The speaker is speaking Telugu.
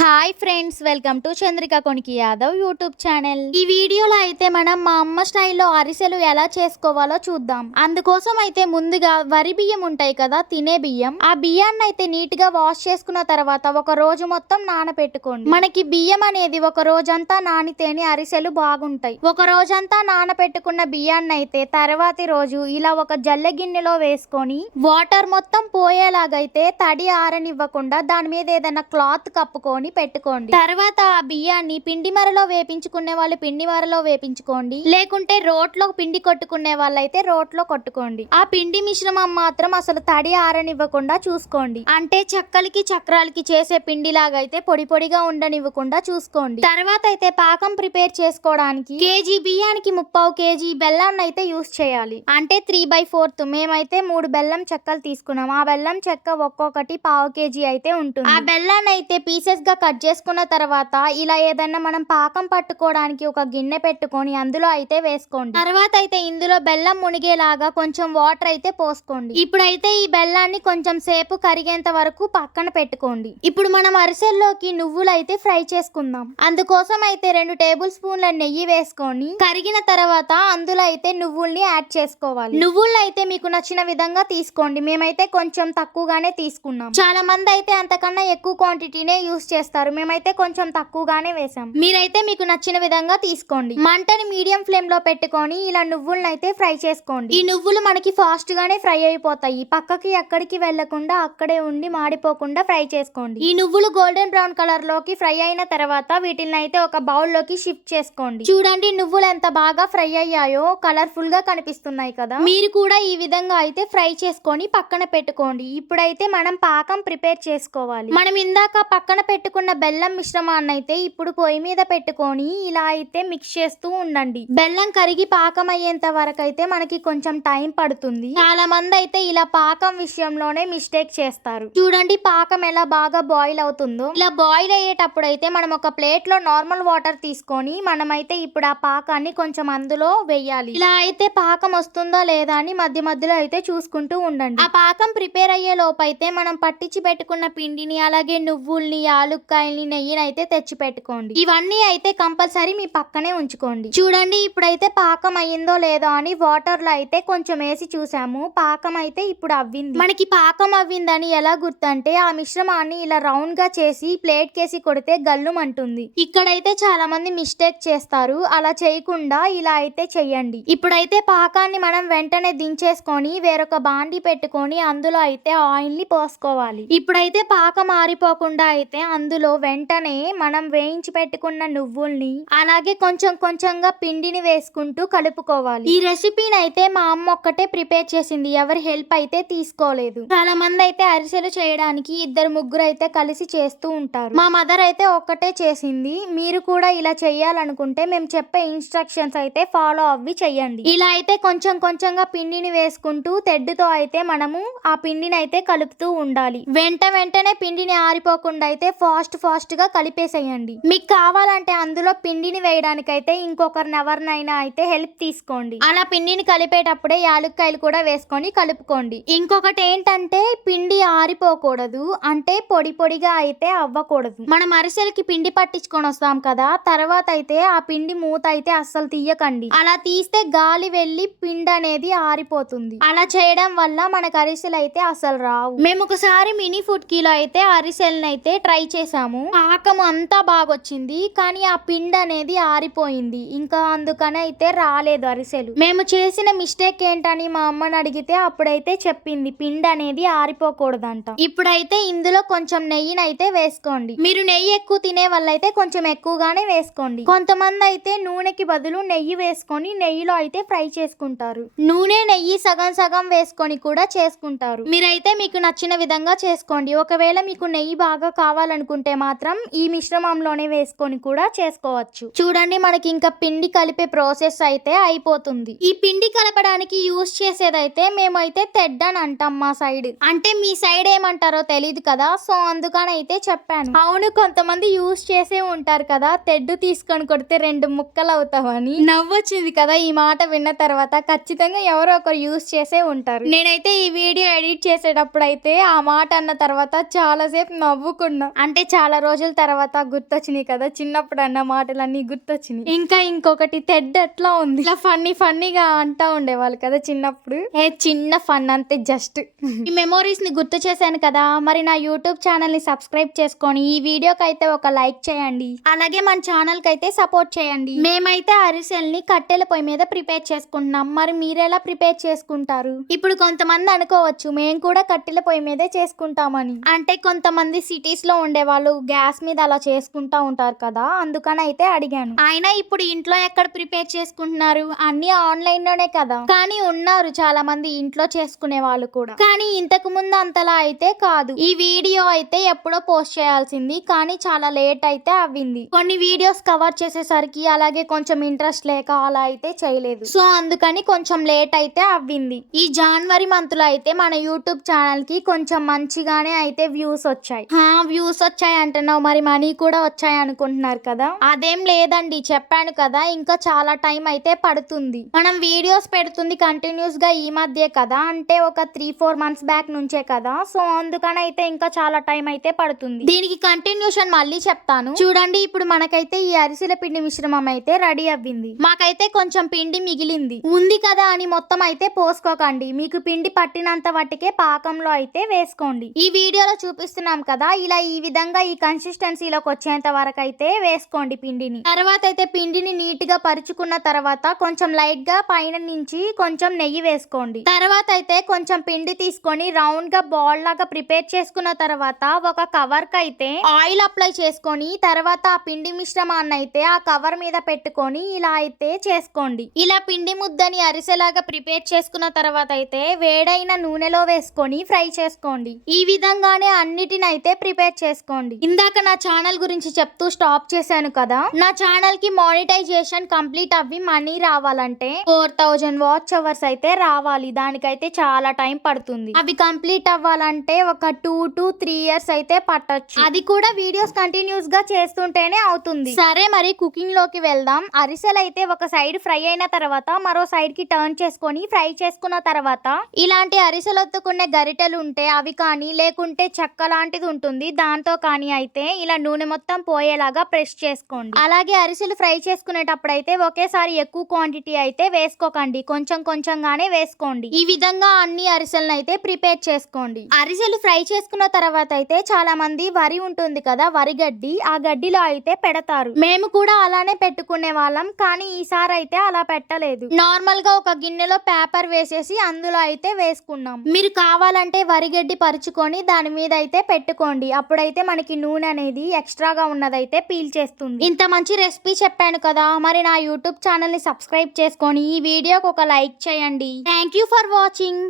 Hi friends welcome to Chandrika Koniki Yadav YouTube channel. ఈ వీడియోలో అయితే మనం మా అమ్మ స్టైల్లో అరిసెలు ఎలా చేసుకోవాలో చూద్దాం. అందుకోసం అయితే ముందుగా వరి బియ్యం ఉంటాయి కదా తినే బియ్యం. ఆ బియ్యాన్ని అయితే నీట్గా వాష్ చేసుకున్న తర్వాత ఒక రోజు మొత్తం నానబెట్టుకోండి మనకి బియ్యం అనేది ఒక రోజంతా నానితేనే అరిసెలు బాగుంటాయి. ఒక రోజంతా నానబెట్టుకున్న బియ్యాన్ని అయితే తర్వాతి రోజు ఇలా ఒక జల్లె గిన్నెలో వేసుకొని వాటర్ మొత్తం పోయేలాగైతే తడి ఆరనివ్వకుండా దాని మీద ఏదైనా క్లాత్ కప్పుకొని పెట్టుకోండి. తర్వాత ఆ బియ్యాన్ని పిండి మరలో వేపించుకునే వాళ్ళు పిండి మరలో వేపించుకోండి. లేకుంటే రోట్లో పిండి కొట్టుకునే వాళ్ళైతే రోట్లో కొట్టుకోండి. ఆ పిండి మిశ్రమం మాత్రం అసలు తడి ఆరనివ్వకుండా చూసుకోండి. అంటే చెక్కలకి చక్రాలకి చేసే పిండి లాగైతే పొడి పొడిగా ఉండనివ్వకుండా చూసుకోండి. తర్వాత అయితే పాకం ప్రిపేర్ చేసుకోవడానికి కేజీ బియ్యానికి ముప్పావు కేజీ బెల్లాన్ని అయితే యూస్ చేయాలి. అంటే త్రీ బై ఫోర్త్ మేమైతే మూడు బెల్లం చెక్కలు తీసుకున్నాం. ఆ బెల్లం చెక్క ఒక్కొక్కటి పావు కేజీ అయితే ఉంటుంది. ఆ బెల్లాన్ని అయితే పీసెస్ గా కట్ చేసుకున్న తర్వాత ఇలా ఏదన్నా మనం పాకం పట్టుకోవడానికి ఒక గిన్నె పెట్టుకొని అందులో అయితే వేసుకోండి. తర్వాత అయితే ఇందులో బెల్లం మునిగేలాగా కొంచెం వాటర్ అయితే పోసుకోండి. ఇప్పుడైతే ఈ బెల్లాన్ని కొంచెం సేపు కరిగేంత వరకు పక్కన పెట్టుకోండి. ఇప్పుడు మనం అరిసెల్లోకి నువ్వులు అయితే ఫ్రై చేసుకుందాం. అందుకోసం అయితే రెండు టేబుల్ స్పూన్ల నెయ్యి వేసుకొని కరిగిన తర్వాత అందులో అయితే నువ్వుల్ని యాడ్ చేసుకోవాలి. నువ్వుల్ని అయితే మీకు నచ్చిన విధంగా తీసుకోండి. మేమైతే కొంచెం తక్కువగానే తీసుకున్నాం. చాలా మంది అయితే అంతకన్నా ఎక్కువ క్వాంటిటీనే యూస్ చేస్తారు. మేమైతే కొంచెం తక్కువగానే వేసాం మీరైతే మీకు నచ్చిన విధంగా తీసుకోండి. మంటని మీడియం ఫ్లేమ్లో పెట్టుకొని ఇలా నువ్వులను అయితే ఫ్రై చేసుకోండి. ఈ నువ్వులు మనకి ఫాస్ట్ గానే ఫ్రై అయిపోతాయి. పక్కకి ఎక్కడికి వెళ్ళకుండా అక్కడే ఉండి మాడిపోకుండా ఫ్రై చేసుకోండి. ఈ నువ్వులు గోల్డెన్ బ్రౌన్ కలర్లోకి ఫ్రై అయిన తర్వాత వీటిని అయితే ఒక బౌల్లోకి షిఫ్ట్ చేసుకోండి. చూడండి నువ్వులు ఎంత బాగా ఫ్రై అయ్యాయో. కలర్ఫుల్గా కనిపిస్తున్నాయి కదా. మీరు కూడా ఈ విధంగా అయితే ఫ్రై చేసుకొని పక్కన పెట్టుకోండి. ఇప్పుడైతే మనం పాకం ప్రిపేర్ చేసుకోవాలి. మనం ఇందాక పక్కన పెట్టు పెట్టుకున్న బెల్లం మిశ్రమాన్ని అయితే ఇప్పుడు పొయ్యి మీద పెట్టుకొని ఇలా అయితే మిక్స్ చేస్తూ ఉండండి. బెల్లం కరిగి పాకం అయ్యేంత వరకు అయితే మనకి కొంచెం టైం పడుతుంది. చాలా మంది అయితే ఇలా పాకం విషయంలోనే మిస్టేక్ చేస్తారు. చూడండి పాకం ఎలా బాగా బాయిల్ అవుతుందో. ఇలా బాయిల్ అయ్యేటప్పుడు అయితే మనం ఒక ప్లేట్లో నార్మల్ వాటర్ తీసుకొని మనమైతే ఇప్పుడు ఆ పాకాన్ని కొంచెం అందులో వేయాలి. ఇలా అయితే పాకం వస్తుందో లేదా అని మధ్య మధ్యలో అయితే చూసుకుంటూ ఉండండి. ఆ పాకం ప్రిపేర్ అయ్యే లోపు అయితే మనం పట్టించి పెట్టుకున్న పిండిని అలాగే నువ్వుల్ని మిరపకాయల్ని నెయ్యిని అయితే తెచ్చి పెట్టుకోండి ఇవన్నీ అయితే కంపల్సరీ మీ పక్కనే ఉంచుకోండి. చూడండి ఇప్పుడైతే పాకం అయ్యిందో లేదో అని వాటర్లో అయితే కొంచెం వేసి చూసాము. పాకం అయితే ఇప్పుడు అవ్వింది. మనకి పాకం అవ్విందని ఎలా గుర్తంటే ఆ మిశ్రమాన్ని ఇలా రౌండ్గా చేసి ప్లేట్ కేసి కొడితే గల్లుం అంటుంది ఇక్కడైతే చాలా మంది మిస్టేక్ చేస్తారు. అలా చేయకుండా ఇలా అయితే చెయ్యండి. ఇప్పుడైతే పాకాన్ని మనం వెంటనే దించేసుకొని వేరొక బాండి పెట్టుకొని అందులో అయితే ఆయిల్ని పోసుకోవాలి. ఇప్పుడైతే పాకం ఆరిపోకుండా అయితే అందులో అందులో వెంటనే మనం వేయించి పెట్టుకున్న నువ్వుల్ని అలాగే కొంచెం కొంచెంగా పిండిని వేసుకుంటూ కలుపుకోవాలి. ఈ రెసిపీని అయితే మా అమ్మ ఒక్కటే ప్రిపేర్ చేసింది. ఎవరి హెల్ప్ అయితే తీసుకోలేదు. చాలా మంది అయితే అరిసెలు చేయడానికి ఇద్దరు ముగ్గురు అయితే కలిసి చేస్తూ ఉంటారు. మా మదర్ అయితే ఒక్కటే చేసింది. మీరు కూడా ఇలా చేయాలనుకుంటే మేము చెప్పే ఇన్స్ట్రక్షన్స్ అయితే ఫాలో అవ్వి చేయండి ఇలా అయితే కొంచెం కొంచెంగా పిండిని వేసుకుంటూ తెడ్డుతో అయితే మనము ఆ పిండిని అయితే కలుపుతూ ఉండాలి. వెంట వెంటనే పిండిని ఆరిపోకుండా అయితే ఫాస్ట్ ఫాస్ట్ ఫాస్ట్గా కలిపేసేయండి. మీకు కావాలంటే అందులో పిండిని వేయడానికైతే ఇంకొకరిని ఎవరినైనా అయితే హెల్ప్ తీసుకోండి. అలా పిండిని కలిపేటప్పుడే యాలుక్కాయలు కూడా వేసుకొని కలుపుకోండి. ఇంకొకటి ఏంటంటే పిండి ఆరిపోకూడదు. అంటే పొడి పొడిగా అయితే అవ్వకూడదు. మనం అరిసెలకి పిండి పట్టించుకొని వస్తాం కదా తర్వాత అయితే ఆ పిండి మూత అయితే అస్సలు తీయకండి. అలా తీస్తే గాలి వెళ్ళి పిండి అనేది ఆరిపోతుంది. అలా చేయడం వల్ల మనకు అరిసెలు అయితే అసలు రావు. మేము ఒకసారి మినీ ఫుడ్ కిలో అయితే అరిసెలను అయితే ట్రై చేసి. చేసాము పాకం అంతా బాగొచ్చింది కానీ ఆ పిండి అనేది ఆరిపోయింది. ఇంకా అందుకని అయితే రాలేదు అరిసెలు. మేము చేసిన మిస్టేక్ ఏంటని మా అమ్మని అడిగితే అప్పుడైతే చెప్పింది పిండి అనేది ఆరిపోకూడదంట. ఇప్పుడైతే ఇందులో కొంచెం నెయ్యిని అయితే వేసుకోండి. మీరు నెయ్యి ఎక్కువ తినే వాళ్ళైతే కొంచెం ఎక్కువగానే వేసుకోండి. కొంతమంది అయితే నూనెకి బదులు నెయ్యి వేసుకొని నెయ్యిలో అయితే ఫ్రై చేసుకుంటారు. నూనె నెయ్యి సగం సగం వేసుకొని కూడా చేసుకుంటారు. మీరైతే మీకు నచ్చిన విధంగా చేసుకోండి. ఒకవేళ మీకు నెయ్యి బాగా కావాలనుకుంటే మాత్రం ఈ మిశ్రమంలోనే వేసుకొని కూడా చేసుకోవచ్చు. చూడండి మనకి ఇంకా పిండి కలిపే ప్రాసెస్ అయితే అయిపోతుంది. ఈ పిండి కలపడానికి యూస్ చేసేదైతే మేమైతే తెడ్డ అని అంటాం మా సైడ్. అంటే మీ సైడ్ ఏమంటారో తెలియదు కదా సో అందుకని అయితే చెప్పాను. అవును కొంతమంది యూస్ చేసే ఉంటారు కదా తెడ్డు తీసుకొని కొడితే రెండు ముక్కలు అవుతామని నవ్వొచ్చింది కదా ఈ మాట విన్న తర్వాత ఖచ్చితంగా ఎవరో ఒకరు యూస్ చేసే ఉంటారు. నేనైతే ఈ వీడియో ఎడిట్ చేసేటప్పుడు అయితే ఆ మాట అన్న తర్వాత చాలాసేపు నవ్వుకున్నా. అంటే అంటే చాలా రోజుల తర్వాత గుర్తొచ్చినాయి కదా చిన్నప్పుడు అన్న మాటలన్నీ గుర్తొచ్చినాయి. ఇంకా ఇంకొకటి తెడ్ ఎట్లా ఉంది? ఇలా ఫన్నీ ఫన్నీగా అంటా ఉండేవాళ్ళు కదా చిన్నప్పుడు. ఏ చిన్న ఫన్ అంతే జస్ట్. ఈ మెమోరీస్ని గుర్తు చేశాను కదా మరి నా యూట్యూబ్ ఛానల్ని సబ్స్క్రైబ్ చేసుకొని ఈ వీడియోకి అయితే ఒక లైక్ చేయండి. అలాగే మన ఛానల్కి అయితే సపోర్ట్ చేయండి. మేమైతే అరిసెల్ని కట్టెల పొయ్యి మీద ప్రిపేర్ చేసుకుంటున్నాం. మరి మీరెలా ప్రిపేర్ చేసుకుంటారు? ఇప్పుడు కొంతమంది అనుకోవచ్చు మేము కూడా కట్టెల పొయ్యి మీదే చేసుకుంటామని. అంటే కొంతమంది సిటీస్లో ఉండే వాళ్ళు గ్యాస్ మీద అలా చేసుకుంటా ఉంటారు కదా అందుకని అయితే అడిగాను. అయినా ఇప్పుడు ఇంట్లో ఎక్కడ ప్రిపేర్ చేసుకుంటున్నారు? అన్ని ఆన్లైన్లోనే కదా. కానీ ఉన్నారు చాలా మంది ఇంట్లో చేసుకునే వాళ్ళు కూడా. కానీ ఇంతకు ముందు అంతలా అయితే కాదు. ఈ వీడియో అయితే ఎప్పుడో పోస్ట్ చేయాల్సింది కానీ చాలా లేట్ అయితే అవ్వింది. కొన్ని వీడియోస్ కవర్ చేసేసరికి అలాగే కొంచెం ఇంట్రెస్ట్ లేక అలా అయితే చేయలేదు. సో అందుకని కొంచెం లేట్ అయితే అవ్వింది. ఈ జనవరి మంత్లో అయితే మన యూట్యూబ్ ఛానల్కి కొంచెం మంచిగానే అయితే వ్యూస్ వచ్చాయి. వ్యూస్ వచ్చాయి అంటున్నావు మరి మనీ కూడా వచ్చాయనుకుంటున్నారు కదా? అదేం లేదండి చెప్పాను కదా ఇంకా చాలా టైం అయితే పడుతుంది. మనం వీడియోస్ పెడుతుంది కంటిన్యూస్గా ఈ మధ్య కదా అంటే ఒక త్రీ ఫోర్ మంత్స్ బ్యాక్ నుంచే కదా సో అందుకని అయితే ఇంకా చాలా టైం అయితే పడుతుంది. దీనికి కంటిన్యూషన్ మళ్ళీ చెప్తాను. చూడండి ఇప్పుడు మనకైతే ఈ అరిసెల పిండి మిశ్రమం అయితే రెడీ అవ్వింది. మాకైతే కొంచెం పిండి మిగిలింది. ఉంది కదా అని మొత్తం అయితే పోసుకోకండి. మీకు పిండి పట్టినంత వాటికే పాకంలో అయితే వేసుకోండి. ఈ వీడియోలో చూపిస్తున్నాం కదా ఇలా ఈ విధంగా ఈ కన్సిస్టెన్సీలోకి వచ్చేంత వరకు అయితే వేసుకోండి పిండిని. తర్వాత అయితే పిండిని నీట్గా పరుచుకున్న తర్వాత కొంచెం లైట్గా పైన నుంచి కొంచెం నెయ్యి వేసుకోండి. తర్వాత అయితే కొంచెం పిండి తీసుకొని రౌండ్గా బాల్ లాగా ప్రిపేర్ చేసుకున్న తర్వాత ఒక కవర్కి అయితే ఆయిల్ అప్లై చేసుకొని తర్వాత ఆ పిండి మిశ్రమాన్ని అయితే ఆ కవర్ మీద పెట్టుకొని ఇలా అయితే చేసుకోండి. ఇలా పిండి ముద్దని అరిసెలాగా ప్రిపేర్ చేసుకున్న తర్వాత అయితే వేడైన నూనెలో వేసుకొని ఫ్రై చేసుకోండి. ఈ విధంగానే అన్నిటిని అయితే ప్రిపేర్ చేసుకోండి. ఇందాక నా ఛానల్ గురించి చెప్తూ స్టాప్ చేశాను కదా? నా ఛానల్కి మానిటైజేషన్ కంప్లీట్ అవ్వి మనీ రావాలంటే ఫోర్ థౌజండ్ వాచ్ అవర్స్ అయితే రావాలి. దానికైతే చాలా టైం పడుతుంది. అవి కంప్లీట్ అవ్వాలంటే ఒక టూ టు త్రీ ఇయర్స్ అయితే పట్టచ్చు. అది కూడా వీడియోస్ కంటిన్యూస్గా చేస్తుంటేనే అవుతుంది. సరే మరి కుకింగ్లోకి వెళ్దాం. అరిసెలు అయితే ఒక సైడ్ ఫ్రై అయిన తర్వాత మరో సైడ్కి టర్న్ చేసుకొని ఫ్రై చేసుకున్న తర్వాత ఇలాంటి అరిసెలు ఒత్తుకునే గరిటెలు ఉంటే అవి కానీ లేకుంటే చెక్క లాంటిది ఉంటుంది దాంతో కానీ అయితే ఇలా నూనె మొత్తం పోయేలాగా ప్రెస్ చేసుకోండి. అలాగే అరిసెలు ఫ్రై చేసుకునేటప్పుడు అయితే ఒకేసారి ఎక్కువ క్వాంటిటీ అయితే వేసుకోకండి. కొంచెం కొంచెంగానే వేసుకోండి. ఈ విధంగా అన్ని అరిసెలను అయితే ప్రిపేర్ చేసుకోండి. అరిసెలు ఫ్రై చేసుకున్న తర్వాత అయితే చాలా మంది వరి ఉంటుంది కదా వరి గడ్డి ఆ గడ్డిలో అయితే పెడతారు. మేము కూడా అలానే పెట్టుకునే వాళ్ళం కానీ ఈసారి అయితే అలా పెట్టలేదు. నార్మల్గా ఒక గిన్నెలో పేపర్ వేసేసి అందులో అయితే వేసుకున్నాం. మీరు కావాలంటే వరిగడ్డి పరుచుకొని దాని మీద అయితే పెట్టుకోండి. అప్పుడైతే మనకి నూనె అనేది ఎక్స్ట్రాగా ఉన్నదైతే పీల్ చేస్తుంది. ఇంత మంచి రెసిపీ చెప్పాను కదా మరి నా యూట్యూబ్ ఛానల్ని సబ్స్క్రైబ్ చేసుకొని ఈ వీడియోకి ఒక లైక్ చేయండి. Thank you for watching.